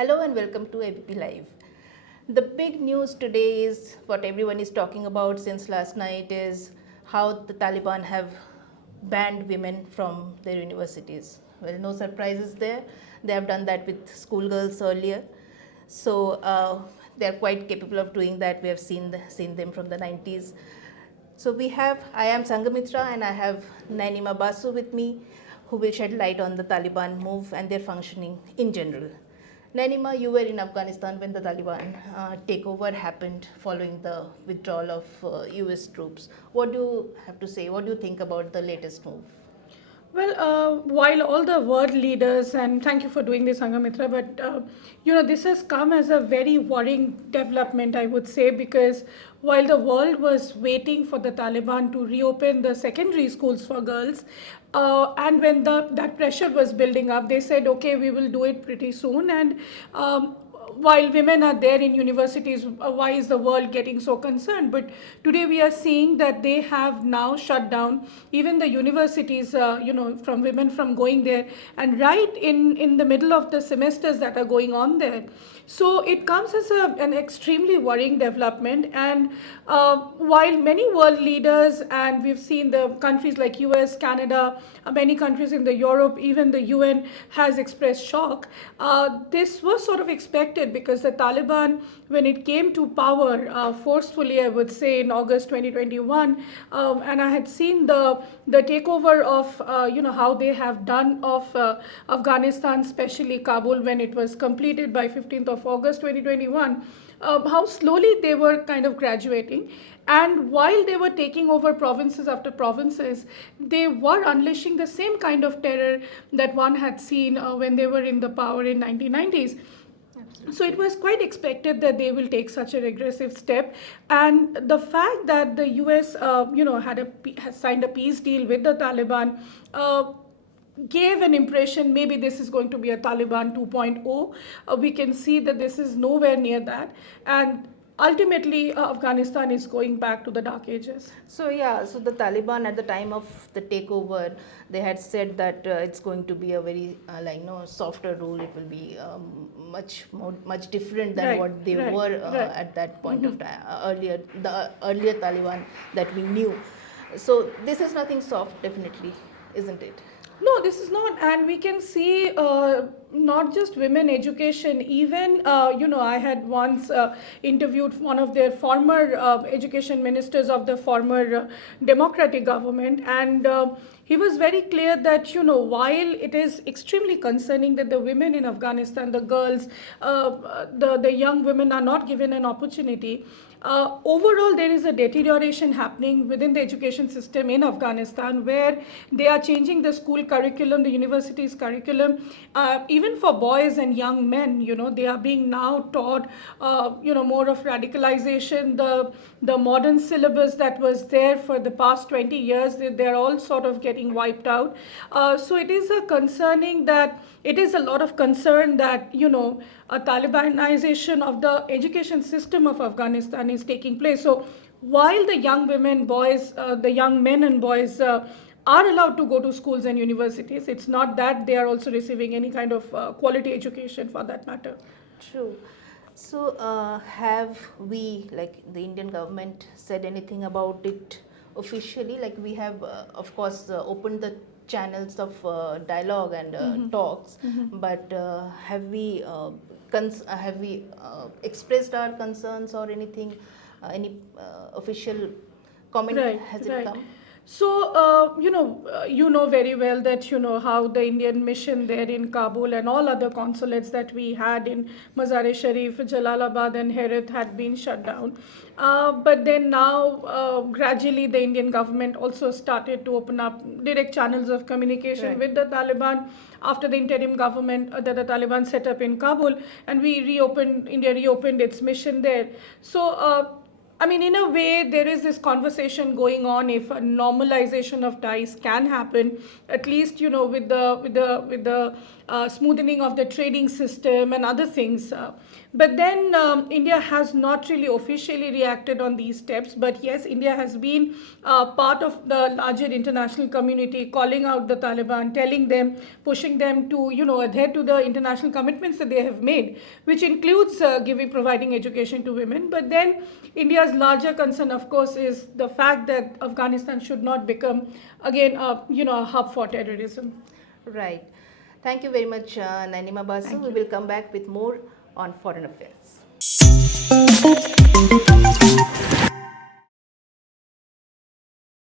Hello and welcome to ABP Live. The big news today is what everyone is talking about since last night is how the Taliban have banned women from their universities. Well, no surprises there. They have done that with schoolgirls earlier. So they are quite capable of doing that. We have seen them from the 90s. So I am Sangamitra and I have Nainima Basu with me who will shed light on the Taliban move and their functioning in general. Nainima, you were in Afghanistan when the Taliban takeover happened following the withdrawal of US troops. What do you have to say? What do you think about the latest move? Well, while all the world leaders, and thank you for doing this, Sangamitra, but this has come as a very worrying development, I would say, because while the world was waiting for the Taliban to reopen the secondary schools for girls, and when that pressure was building up, they said, okay, we will do it pretty soon. And while women are there in universities, why is the world getting so concerned? But today we are seeing that they have now shut down even the universities, from women from going there, and right in the middle of the semesters that are going on there. So it comes as an extremely worrying development. And while many world leaders, and we've seen the countries like US, Canada, many countries in the Europe, even the UN has expressed shock, this was sort of expected because the Taliban, when it came to power forcefully, I would say in August 2021, and I had seen the takeover of how they have done of Afghanistan, especially Kabul, when it was completed by 15th of August 2021, how slowly they were kind of graduating. And while they were taking over provinces after provinces, they were unleashing the same kind of terror that one had seen when they were in the power in 1990s. So it was quite expected that they will take such a regressive step, and the fact that the U.S. Has signed a peace deal with the Taliban. Gave an impression maybe this is going to be a Taliban 2.0. We can see that this is nowhere near that, and ultimately Afghanistan is going back to the dark ages. So the Taliban at the time of the takeover, they had said that it's going to be a very softer rule. It will be much different than what they were at that point of time earlier. The earlier Taliban that we knew. So this is nothing soft, definitely, isn't it? No, this is not, and we can see not just women education. Even I had once interviewed one of their former education ministers of the former Democratic government, and he was very clear that while it is extremely concerning that the women in Afghanistan, the girls, the young women are not given an opportunity. Overall, there is a deterioration happening within the education system in Afghanistan, where they are changing the school curriculum, the university's curriculum, even for boys and young men. They are being now taught, more of radicalization. The modern syllabus that was there for the past 20 years, they're all sort of getting wiped out. So it is a lot of concern that a Talibanization of the education system of Afghanistan is taking place. So while the young men and boys are allowed to go to schools and universities, it's not that they are also receiving any kind of quality education for that matter. True. So have we, like the Indian government, said anything about it officially? Like we have, of course, opened the channels of dialogue and talks, but have we expressed our concerns or anything? Any official comment has it come? So, you know very well that, how the Indian mission there in Kabul and all other consulates that we had in Mazar-e-Sharif, Jalalabad and Herat had been shut down. But then now, gradually, the Indian government also started to open up direct channels of communication with the Taliban after the interim government that the Taliban set up in Kabul, and India reopened its mission there. So, I mean, in a way, there is this conversation going on if a normalization of ties can happen, at least with the smoothening of the trading system and other things. But then India has not really officially reacted on these steps. But yes, India has been part of the larger international community, calling out the Taliban, telling them, pushing them to adhere to the international commitments that they have made, which includes providing education to women. But then India's larger concern, of course, is the fact that Afghanistan should not become again a hub for terrorism. Right. Thank you very much, Nainima Basu. Thank We you. will come back with more on foreign affairs.